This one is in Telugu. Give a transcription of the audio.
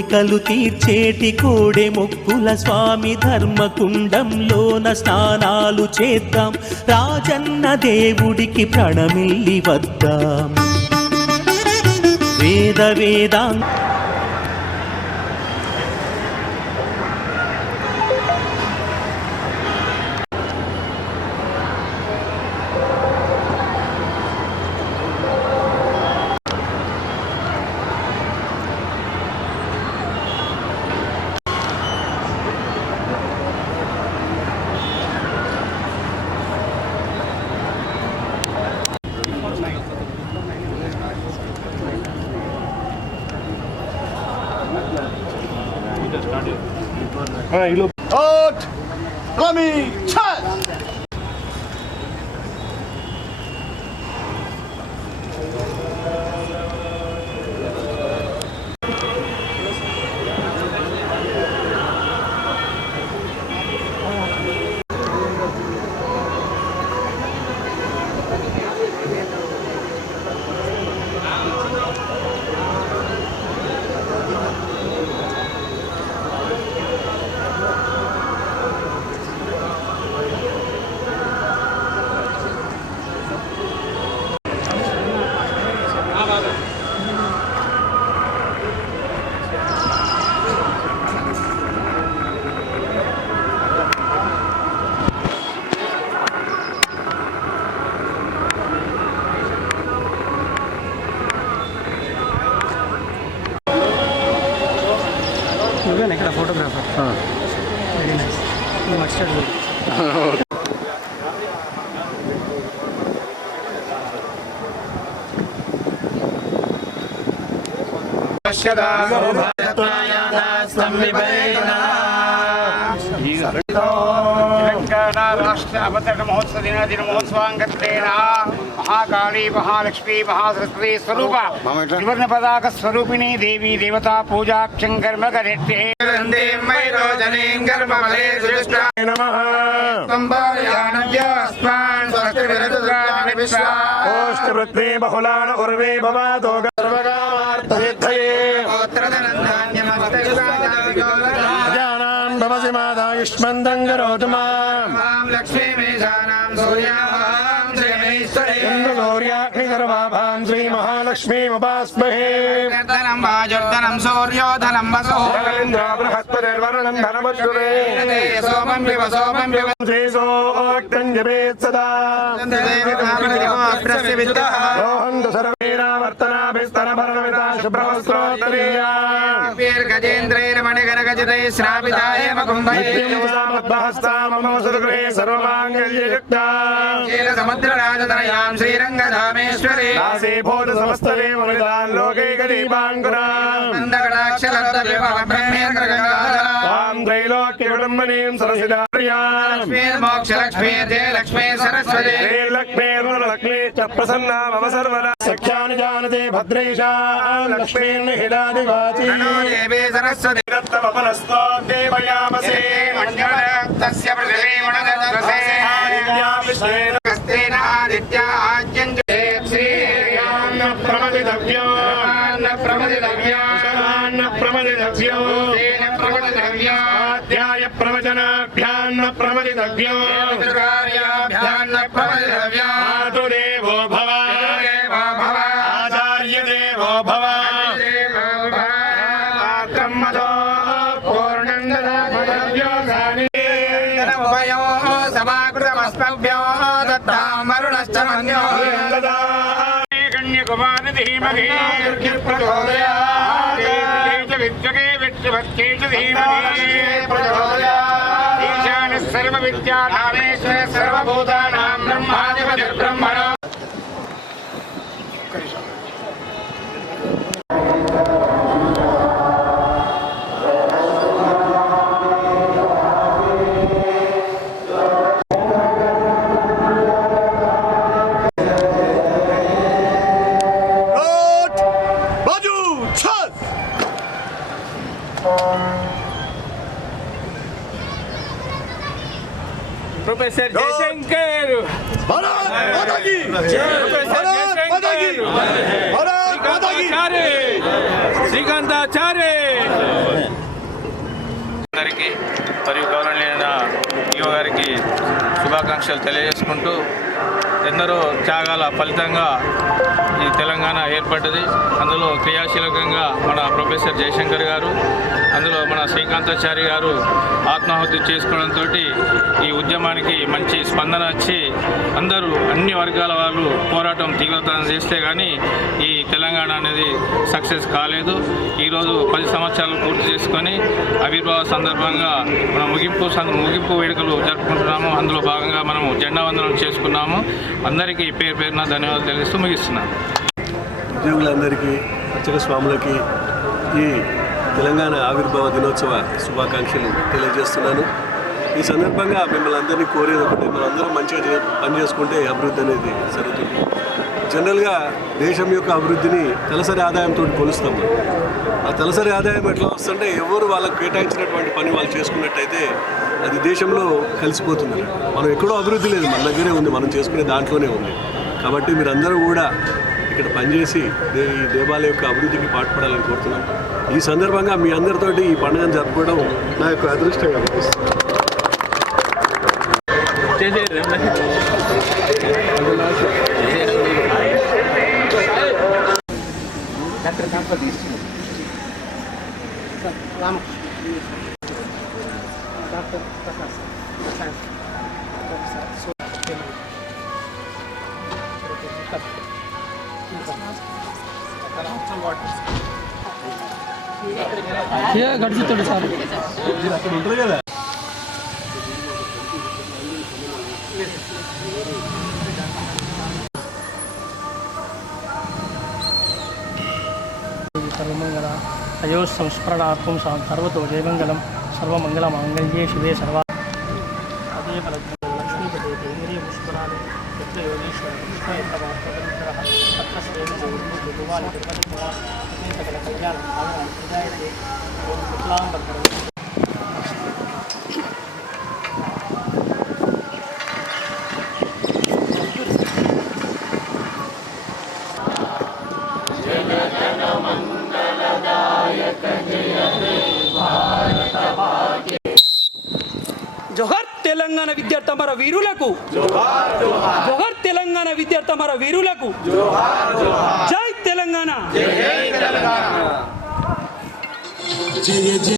కోరికలు తీర్చేటి కోడె మొక్కుల స్వామి ధర్మకుండంలోన స్నానాలు చేద్దాం, రాజన్న దేవుడికి ప్రణమిల్లి వద్దాం. వేదాంత ఇక్కడ ఫోటోగ్రాఫర్ వెరీ నైస్ మస్టర్డ్ राष्ट्र अवतरण महोत्सव दिन महोत्सवांगत्वेन महाकाली महालक्ष्मी महासरस्वती स्वरूप त्रिवर्ण पताक स्वरूपिणी देवी देवता पूजा कर्म करेत्ते वन्दे मैरोजनीं गर्भमले सुष्टाय नमः संभायानव्यास्मान् स्वस्तिर्विरतुराणि विश्वा ओष्टवृत्ते बहुलान उर्वे भवातो सर्वकामार्थसिद्धये भवसि माता युष्मन्दं करोतु माम् लक्ष्मी मेधानां सूर्याभां श्रीमेश्वरेन्द्रगौर्याग्निगर्भाभां श्रीमहालक्ष्मीमुपास्महे धनं वाजुर्धनं सूर्योधनं वसो धनेन्द्र बृहस्पतिर्वरुणं धनमच्युते सोमं विव श्रीसोक्तं जपेत् सदा रोहन्तु सर्वेणावर्तनाभिस्तनभरणमिता शुभ्रवस्त्रोत्तरीया गजेन्द्रैर्मणिगणगजितैः श्राविताय मकुम्भैर्महस्ताममोसुगृहे सर्वमाङ्गल्ययुक्ता समुद्रराजतनयां श्रीरङ्गधामेश्वरी दासी भूतसमस्तवे मुनिदान् लोकैकदीपाङ्कुरां नन्दकटाक्षलब्धविभवब्रह्मेन्द्रगङ्गाधरां त्रैलोक्यकुटुम्बनीं सरसिदार्यां लक्ष्मीर्मोक्षलक्ष्मीर्जय लक्ष्मी सरस्वती श्रीलक्ष्मीर्वरलक्ष्मी च प्रसन्ना मम सर्वदा सख्यानि जानते भद्रेशां लक्ष्मीर्निहितादिवाची देवी सरस्वती दत्तमपनस्तो देवयामसे मण्डलतस्य पृथिवी मणगतसे आदित्याभिषेण हस्तेन आदित्या आज्ञन्ते श्रीयान्न प्रमदितव्यो तेन प्रमदितव्यो अध्याय प्रवचनाभ्यान्न प्रमदितव्यो कार्याभ्यान्न प्रमदितव्यो मातुदेवो भव आचार्य देवो भव समाकृतमस्मभ्यो दत्तां वरुणश्च मन्यो कन्याकुमार धीमहि प्रचोदयात् विद्यके विद्यवत्ते च धीमहि प्रचोदयात् ईशानः सर्वविद्याधामेश्वर सर्वभूतानां ब्रह्माधिपतिर्ब्रह्मणो प्रोफेसर जयशंकर भारत माता की जय, भारत माता की, भारत माता की, श्रीकांताचार्य అందరికీ మరియు గౌరవనీయులైన ఈఓ గారికి శుభాకాంక్షలు తెలియజేసుకుంటూ ఎందరో త్యాగాల ఫలితంగా ఈ తెలంగాణ ఏర్పడ్డది. అందులో క్రియాశీలకంగా మన ప్రొఫెసర్ జయశంకర్ గారు, అందులో మన శ్రీకాంతాచారి గారు ఆత్మాహుతి చేసుకోవడంతో ఈ ఉద్యమానికి మంచి స్పందన వచ్చి అందరూ అన్ని వర్గాల వాళ్ళు పోరాటం తీవ్రతరం చేస్తే కానీ ఈ తెలంగాణ అనేది సక్సెస్ కాలేదు. ఈరోజు 10 సంవత్సరాలు పూర్తి చేసుకొని ఆవిర్భావ సందర్భంగా మనం ముగింపు వేడుకలు జరుపుకుంటున్నాము. అందులో భాగంగా మనము జెండా వందనం చేసుకున్నాము. అందరికీ పేరు పేరున ధన్యవాదాలు తెలియజేస్తూ ముగిస్తున్నాను. ఉద్యోగులందరికీ, అర్చక స్వాములకి ఈ తెలంగాణ ఆవిర్భావ దినోత్సవ శుభాకాంక్షలు తెలియజేస్తున్నాను. ఈ సందర్భంగా మిమ్మల్ని అందరినీ కోరేది ఒకటి, మనందరం మంచిగా పనిచేసుకుంటే అభివృద్ధి అనేది జరుగుతుంది. జనరల్గా దేశం యొక్క అభివృద్ధిని తలసరి ఆదాయంతో కొలుస్తాం. ఆ తలసరి ఆదాయం ఎట్లా వస్తుంటే ఎవరు వాళ్ళకు కేటాయించినటువంటి పని వాళ్ళు చేసుకున్నట్టయితే అది దేశంలో కలిసిపోతుంది. మనం ఎక్కడో అభివృద్ధి లేదు, మన దగ్గరే ఉంది, మనం చేసుకునే దాంట్లోనే ఉంది. కాబట్టి మీరందరూ కూడా ఇక్కడ పనిచేసి ఈ దేవాలయ యొక్క అభివృద్ధికి పాటుపడాలని కోరుతున్నాం. ఈ సందర్భంగా మీ అందరితోటి ఈ పండుగను జరుపుకోవడం నా యొక్క అదృష్టంగా భావిస్తున్నాను. గడిచిస్తాడు సార్ అక్కడ ఉంటారు కదా. సర్వమంగళ అయో సంస్మరణార్థం సర్వతో జయమంగళం సర్వమంగళ మాంగళ్యే శివే సర్వా అదే లక్ష్మీపదే ఇంద్రియ పుష్కరాలు పెద్ద యోగేశ్వర సకల కళ్యాణం జోహార్ తెలంగాణ విద్యార్థి వీరులకు, జోహార్ తెలంగాణ విద్యార్థి వీరులకు, జై తెలంగాణ. జయ జయ